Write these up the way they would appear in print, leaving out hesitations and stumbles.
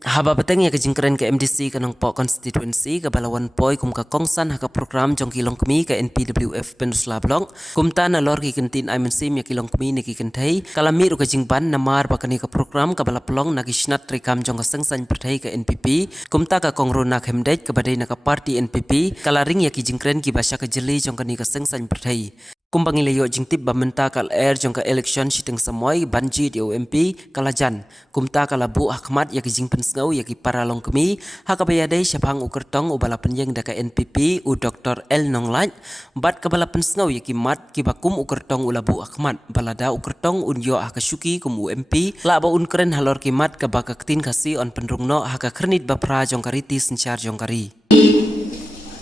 Haba peteng ya kejingkeren ke MDC ke nongpo constituency ke balawan poi kum ka kongsan haka program jong kilong kemi ke NPWF Pendusla Blok kum ta na lor ki kentin ai mensim ya kilong kemi ne ki kentai kala mi ru ke jingban namar bakani ka program ka bala pelong na kisnat rekam jong ka sengsan pertai ke NPP kum ta ka kongro na khemdek ke badai na ka parti NPP kala ring ya ki jingkeren ki basya ka jeli jong ka ni ka sengsan pertai kumbang ilayo jingtip bamenta kal air jong ka election siteng samoy banji di OMP kalajan kumta kala Bu Ahmad ya kijing pensngau ya ki paralong kemi hakabaya dai syapang ukertong ubala penyeng daka NPP u Dr. L Nonglat bat kabala pensngau ya ki mat ki bakum ukertong ula Bu Ahmad balada ukertong unyo hakasuki kum UMP la ba un keren halor ki mat ka bakaktin kasi on penrungno haka kernit bapra jong kariti sencar jong kari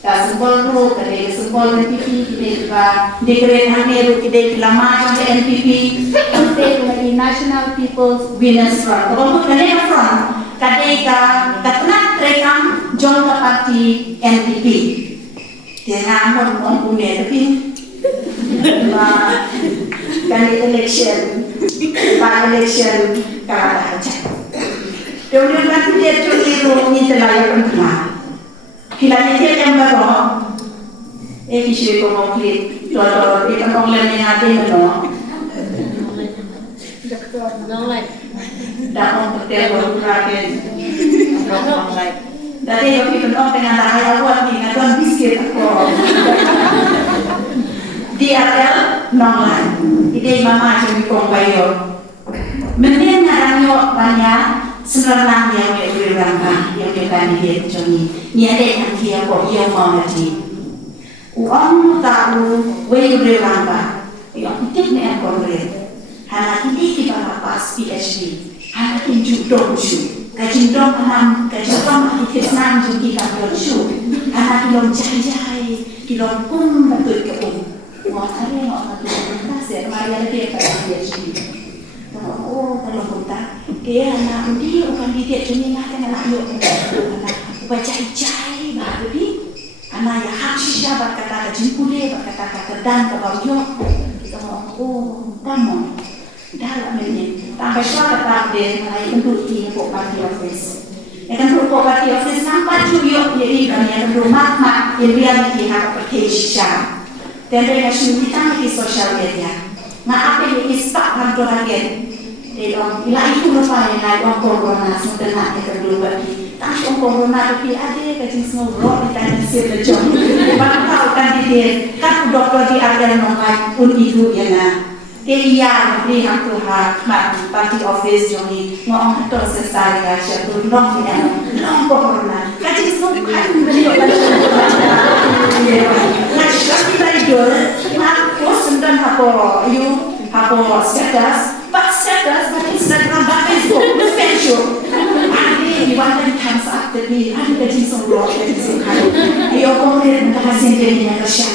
Sembol ru kade sembol NPP kita dekret haneru kita lama jang NPP kita lagi National People's Winners Front. Kalau kade front kade ka katna rekam jong ka parti NPP. Dia mon punya tapi kali election by election kalah aja. Kemudian kan dia tu ni terlalu penting. Hilangnya dia yang baru, kisah komplit, kalau kita online yang ada mana, dah orang betul berkurangin, online. Dari itu kita orang dengan tahayal awal ni, ngaduan biskuit aku. DRL online, ini mama cakap kombayo. Mending ngarangyo banyak. Sebenarnya yang berangkat yang berkandidat joni ni ada yang dia kok yang mau nanti. Uang tahu wei berangkat yang itu ni yang konkret. Anak ini kita lepas PhD, anak ini judul su, kajian dong kita senang jadi kapal su, anak kita jahai, kita pun betul ke mau cari mau betul saya kemarin dia PhD. Oh, kalau kita, dia anak dia bukan dia cuma nak anak yuk, anak baca ijai, baru di anak yang hak sisa berkata jempule, berkata dan kalau yuk, oh, kamu dah ini, tambah suara kata dia, mulai bentuk di party office, kan bentuk party office nampak juga jadi banyak rumah mak yang reality hak pakai sisa, dan dia masih kita di social media. Nah, apa yang istak kantor agen? Ila itu lupa yang naik orang corona sebenarnya yang kedua lagi. Tapi orang corona tapi ada kecil semua roh di tangan sih lejong. Baru tahu kan dia kan dokter di agen nongkai pun itu ya na. Dia beri hak Tuhan mat party office joni ngomong itu selesai ya siapa nong dia nong corona. Kecil semua kan beli obat. Nah, tapi dari dulu, mak pos tentang apa you apa status. Status pada Instagram, pada Facebook, Facebook. Ada di mana di kamsa, tapi ada kecil semua, kecil semua. Dia orang hasil dia kerja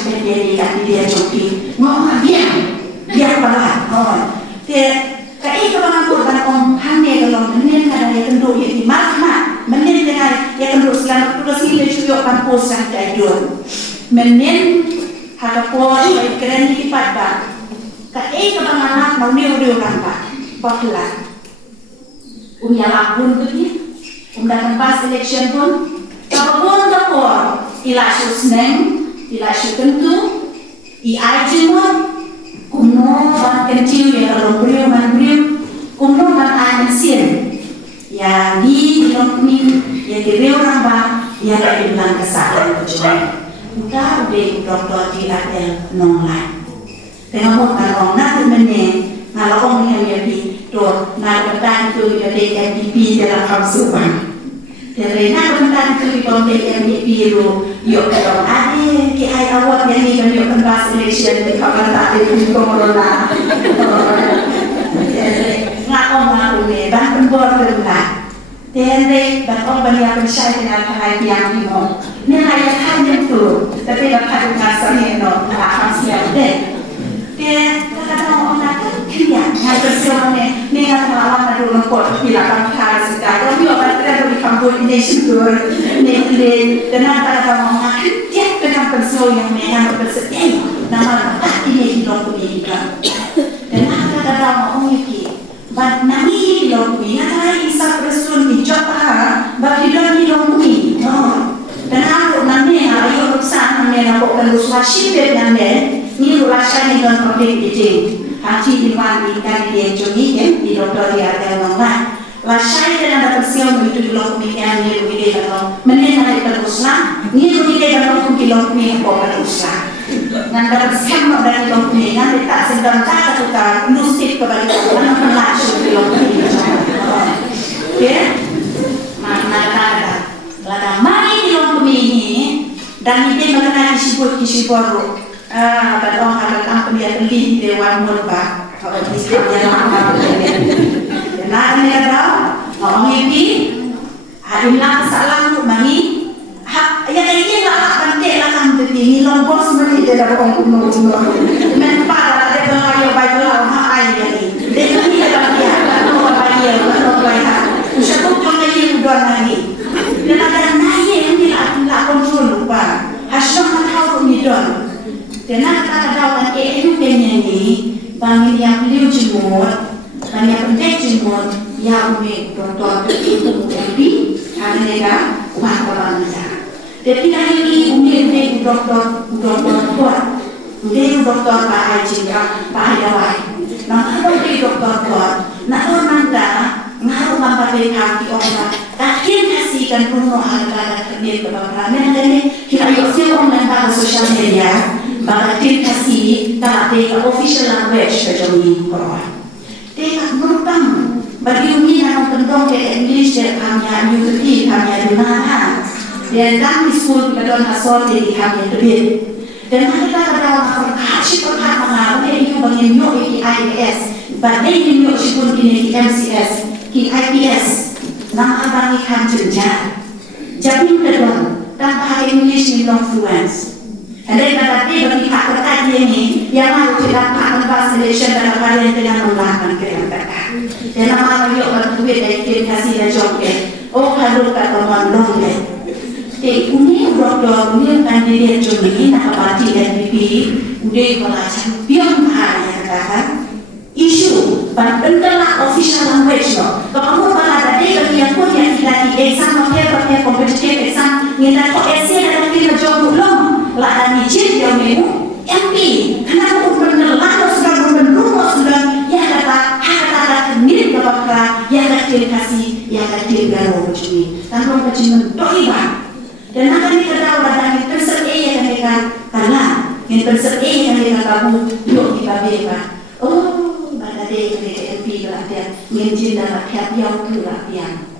dia joki. Ngomong dia balas. Dia kai kalau orang orang hanya kalau menen ada yang kendor yang di mana, menen dengan yang kendor selama terus ini juga kampus yang kayu. Menen hak pos keren di pada. Kai kalau anak mau dia orang Bakulah, unyala pun begini, datang pas election pun, kalau pun takor, ilasyu seneng, ilasyu tentu, iajimon, kuno ban kecil ya kalau beliau, kuno ban ansin, ya di lokmin, ya di orang bang, ya dari bilang kesalahan kecuali, udah dokter di ada nonglan, tengok orang nak meneng. Kalau orang yang lebih tu, nak bertahan tu jadi MPP dalam kamsuban. Jadi nak bertahan tu di konteks MPP tu, yuk kalau ada KI award yang ni kan yuk tempat election di kawasan tak ada di corona. Jadi ngakong ngakong ni, bah pembor terbuka. Jadi bah banyak percaya dengan hal yang ni mo. Ni hal yang tu, tapi bah dengan seni no, nak siap deh. Dia kadang orang kriya ngatur ni nga lawan na dulu kot pila kan kaya sekarang dia orang terus di kampung nation tour ni dengan para orang dia dengan perso yang mereka bersedia nama ini di lokal ini kan dan ada orang yang ban nami di lokal ini ada isa person di Jakarta ship yang ni rasa ni don public meeting hati di mana ikan dia jogi di doktor dia ada nama la shai dan ada persiapan itu di lokal media ni di dalam mengenai peruslan ni di dalam lokal media peruslan nanti persiapan dari lokal media nanti tak sedang tak tukar nusik kepada orang langsung di lokal media okay mana ada lada mari di lokal media dan ini mengenai kisi baru pada orang ada tampil dia beli dewan murba kalau di sini lama nah ini ada orang ini ada nak salam tu mani yang ini lah bantai lah kan jadi ni lombos mani dia dah orang kuno memang ada beraya bayu lah ai jadi dia ni ada dia orang bayu orang bayu usah tu jangan ini dua lagi dan ada naik ni lah kontrol lupa hasil mana tahu ni dua dan nak tahu itu kenyani bagi yang beliau jemur banyak penting jemur yang doktor itu lebih ada mereka wartawan saja. Jadi dari ini doktor kuat, ini doktor Pak Haji Pak Hayawai. Nah kalau di doktor kuat, nah orang anda ngaruh mampu kaki orang, takkan kasihkan penuh harga terbiak kepada mereka ini. Kita yuk online pada sosial media, bahkan kasih tak ada official language kecuali orang. Dia menurutkan bagi umi nak tentang ke English dia hanya YouTube hanya di mana dia dalam school kita don asal dia hanya terbit dan kita ada orang kasih perhatian mengalir itu bagi new IPS badai new pun ini MCS IPS nama bagi kan jenjang jadi kedua tanpa English ni long fluence. Andai kata dia bagi hak kerja ini yang harus dilakukan translation dalam kalian dengan melakukan kerja. Dan nama beliau bertulis dari kasih dan joget. Oh kalau kata mandong deh. Jadi ini doktor ini kandidat jogi nak parti dan BP udah belajar biang hari katakan isu pentelah official language lo. Kalau pada dia bagi yang pun yang tidak di exam pakai competitive exam ngira kok essay dan kita jogi belum. Lada mijin dia memu MP kenapa benar lalu sudah benar sudah yang kata mirip kepada yang kecil kasih yang kecil galau cumi tanpa kecil mentoiba dan akan diketahui lada yang tersebut yang mereka kalah yang tersebut yang mereka kamu yuk dibabeka oh lada dia MP latihan mijin dan latihan yang tu latihan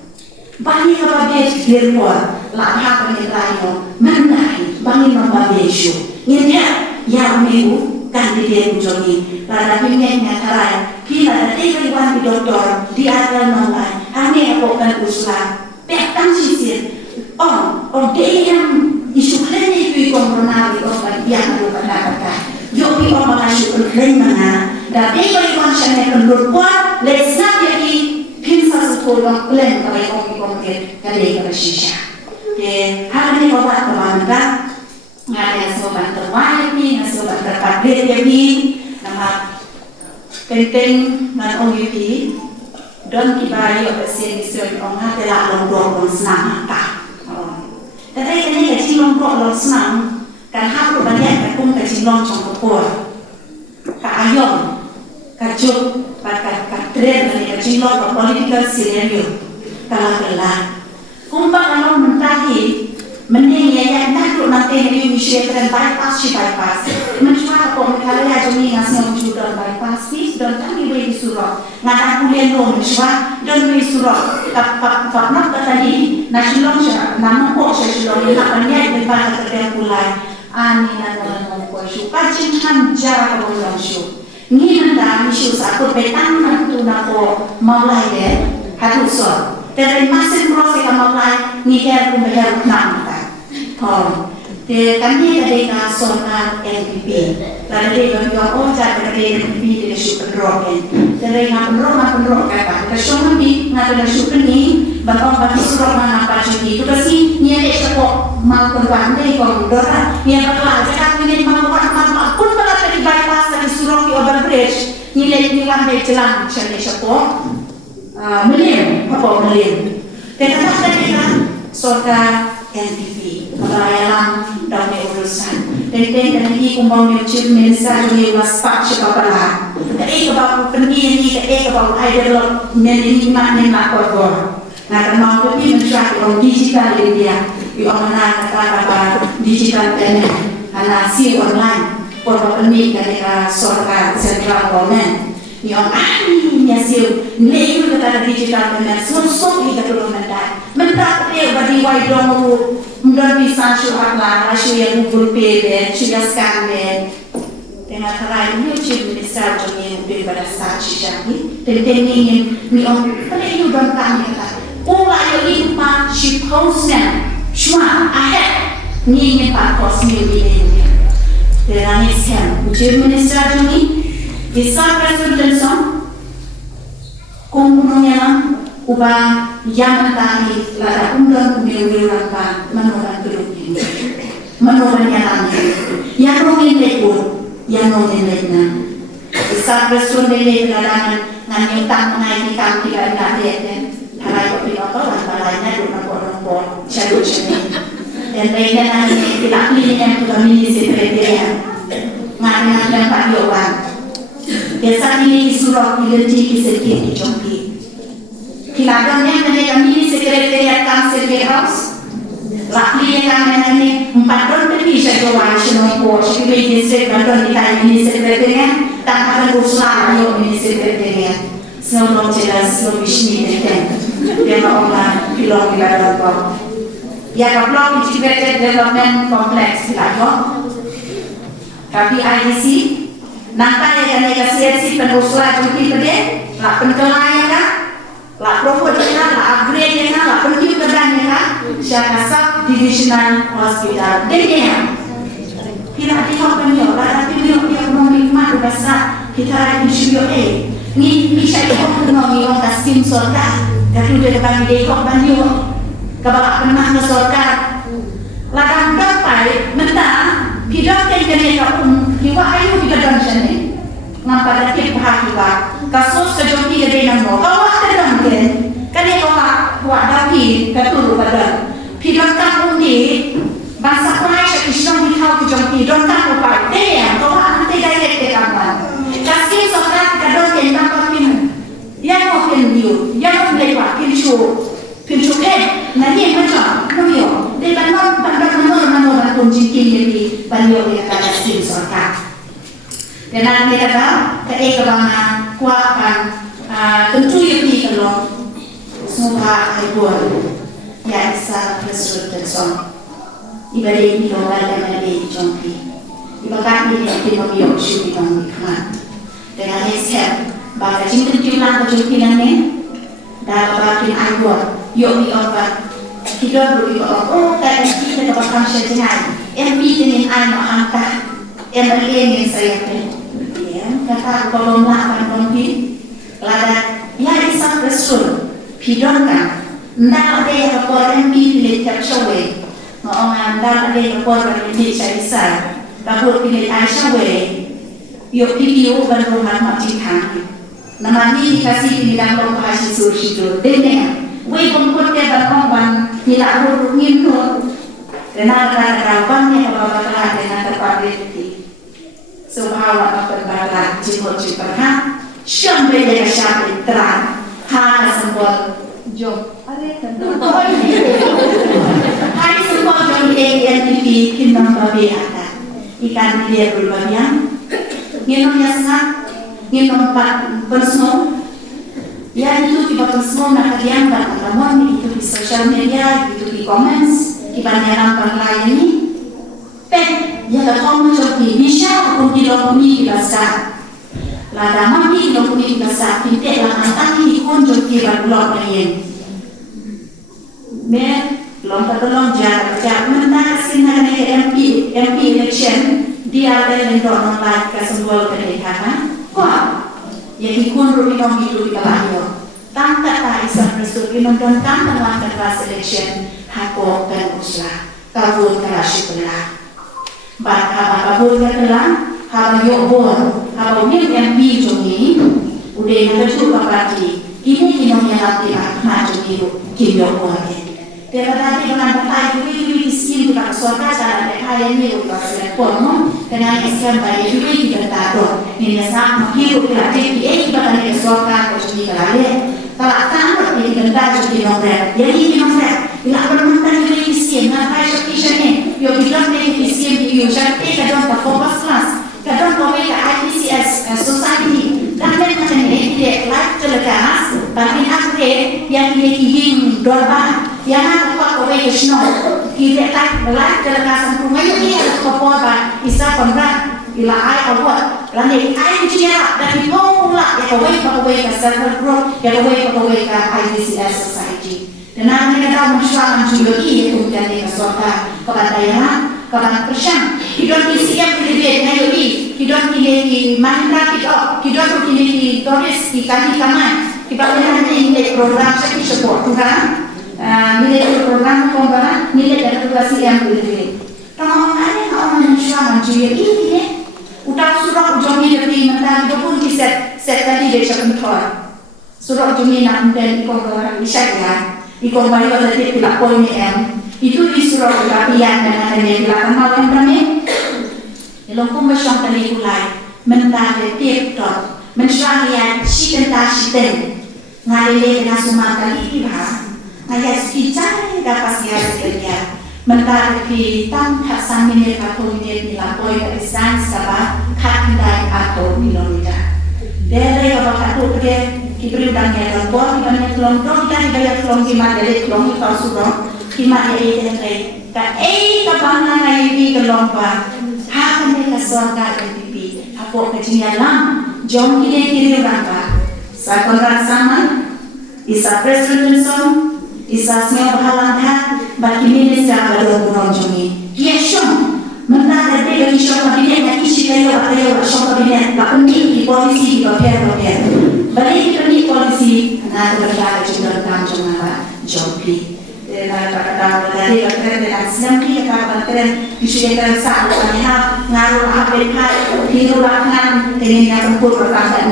banyak apa dia berbuat lahap menilainya menaik banyak apa besok ini yang memu kandidat uji pada pengennya terai kita ada tiga doktor di atas nolai hanya bukan usulan petang sisir dia yang isu klinik itu corona itu yang ada pada yuk kita mengasih klinik mana dan dia yang macamnya berbuat lesat jadi pinsa sekolah klaim kalau komik kali bersisa. Jadi hari ini bapak teman-teman ada sobat terbaik ni, sobat terkabir jadi nama penting dan OUP dan kibayo bersih-bersih orang telah lomba senang tak. Tapi ini kecil lomba senang kan harus banyak kan kecil lomba congkor, ayam, kajuk tren dari kecil ke political scenario kalah kumpa kalau mentahi mending ya nak nanti ni misi tren bypass mencuba kau kalau ya joni ngasih mencuba bypass dan kami beri surat ngada kuliah lo mencuba dan beri surat pak nak tadi nasional nama kok nasional nak banyak daripada kerja pulai ani nama kau suka cinta jarak kau langsung ni mendah isu satu petang tu nak mulai deh harus dari masing proses mulai ni dia pun bayar enam tak. Kami ada nasional NPP. Lalu dia berjuang jadi dari NPP dia super roken. Dari ngapun kata. Kecuali ni ngapun super ni bakal bagi surat mana apa jadi. Itu pasti ni ada sepok mal perban ni koridor. Ni bakal cakap ni mal pun bakal tadi bypass dari surat di overbridge. Nilai ni wan dari jalan jadi sepok. Million apa million. Dan apa tadi kan? Soda NPP kebalayalan dalam urusan dan ini kumpul mencium mensa juga waspak sebablah kebab pendidikan ini kebab ideal menimak korban nah termasuk ini mencari orang digital India yang mana kata digital payment anasi online korban pendidikan dari sorga central government yang ahlinya siu nilai kata digital payment susuk kita perlu mentak dia bagi waidong mudah bisa syuhat lah syuh yang Google Pay dan syuh scan dan dengan cara ini syuh bisa jadi daripada start syuh dan ini orang pada itu dan kami kata ulah yang lima syuh postnya cuma ahead ni pak kos ini dan ini sekarang syuh minister jadi bisa president song kumpulannya ubah yang tadi lara undang undang apa menoran turun ini menoran yang rongin lekur yang rongin lekna besar besul lele lara ngan utang mengai di kamp tidak ada dan harai kopi apa lah balainya dua orang cari dan mereka nanti tidak pilih yang sudah milih sekretariat ngan dan pak Yowan biasa ini disuruh pilih sedikit di Jompi Kilagannya kami sekretariat Council House, lakli kami 4 tahun bisa jawab semua pos, kita bisa bantu di sekretariat, tanpa berusaha yo sekretariat, semua jelas lo bisnis dan dia orang pilot kita dapat. Ya kalau integrated development complex kita yo, kami IDC, nanti yang kasih si penusulan juga dia, lah penkelainan kan. La provodina, la upgrade-nya, la perjuangannya, siapa subdivisional hospital. Demikian. Kita dihasilkan yo, tapi dia memikirkan besar kita isu yo ni bisa dihasilkan yo kasih sorga. Tapi udah bagi dekok banyu, kebalak pernah ke sorga. Ladang dapai, mentah, kita kena kita ayu kita dan sini. Ngapa dia bahagia? Kasus kejauhan dari nama. Kalau ada mungkin, kan dia buat dapi keturun pada. Pidon kampung ni, bangsa Malaysia Islam dikau kejauhan. Pidon kampung pada dia, kalau ada tidak ada kampung. Kasih sokat kedon tentang kampung. Yang mungkin dia, yang lewat pincu head. Nanti macam, nampak. Dia bandar kunci kini banyak yang kasih sokat. Dan nanti kata keegabangan kuatkan tentu yang kalau semua hibur ya isa presiden song ibadah ini orang yang ada di jompi ibadah ini yang kita biar syukur dengan ikhwan dengan esok bagai cinta jumlah kejumpinan ni dan bagai hibur yuk diorban kita berubah oh tak kita dapat kami sejahat MP dengan anak angkat MLA yang saya kata kalau melakukan konflik, lada ya isap resul, pidonkan, ndak ada yang korban pilih tercawe, orang ndak ada yang korban pilih saya, baru pilih Aisyah, yuk pilih berumah macam kami, nama ni dikasih bilang kalau kasih suruh dengan, pengkut dia berkorban tidak perlu ngimut, dan ada rawannya kalau ada dengan terpadu Subhanallah berbarat jimut jibarha syambe ya syambe terang ha sembol jom are tentu hari sembol jom NPP kinam babe ada ikan dia berbabian nginom yasna nginom bersno ya itu di bersno nak diam dan temuan itu di social media itu di comments di banyak orang ini ya kalau macam ni bisa pun dilakoni biasa. Lada mami dilakoni biasa. Pintek lah antang ni pun joki berblok ni. Mer lompat jarak mentah sinar ni MP election dia ada yang dorong lagi ke sebuah kedekaan. Wah, yang ikut rupiah itu di bawah. Tangkat tak isap resul inondon tangkat langkah kelas election hakok dan uslah kabur kerasi belah. Bahawa kabur ketelah, hawa yobor, hawa yang bijungi, udah yang tercukup parti, ini kinom yang latih maju biru, kim yobor. Dia tadi dengan batai sorka cara kaya ni udah selesai no dengan iskan bayi ini kita tahu ini sangat menghirup kreatif ini bahkan ini sorka kecil kali kalau tahu ini kita jadi nomor jadi nomor tidak bermanfaat ini iskan apa iskan yo bilang ini iskan di ujian kadang tak fokus kelas kadang kau ke IPCS society dan mereka ini dia live telecast tapi akhirnya yang dia ingin dorban yang aku kau ke snow kita live telecast untuk mereka ini ada keporan isa konran ila ai awat lani ai dia dan pula ya kau ke server group ya kau ke IPCS society dan mereka tahu masalah juga ini kemudian dia sorka kepada yang kepada persen hidup isi yang berbeda dengan ini hidup ini mana hidup ini di turis di kami kaman kita nanti ini program saya support juga nilai program komponen nilai dari tugas yang berbeda kalau ada orang yang juga ini udah surat ujungnya dari menteri itu pun set tadi dari sebentar surat ujungnya nak dan komponen bisa ya ikon balik tadi tidak poin itu di surat kapian dengan ada di belakang malam kami dalam pembahasan tadi mulai mentari tiap mensyariat shiten ngalile dengan semua kali bah ngaya bicara dapat siapa kerja mentari di tangkap sambil atau di lapoi ke desain sebab kandai atau militer dari apa satu kerja kita udah nyala buat kita nyala kelompok kita bayar kelompok kita dari kelompok itu sudah kita ini kan kapan lagi kelompok hakan ke sorga NPP apa kecinyalan jom kiri rangka saya kontrak sama isa presiden isa semua bahalan bagi minister ada orang jumi kiasun mentara dia di show kabinet yang isi kayu show kabinet tak penting di polisi di hotel balik di polisi nah berada juga dalam jompi pada dari dengan senang kita bantuan disuruhkan saat ngaruh apa hidup dengan tempur pertama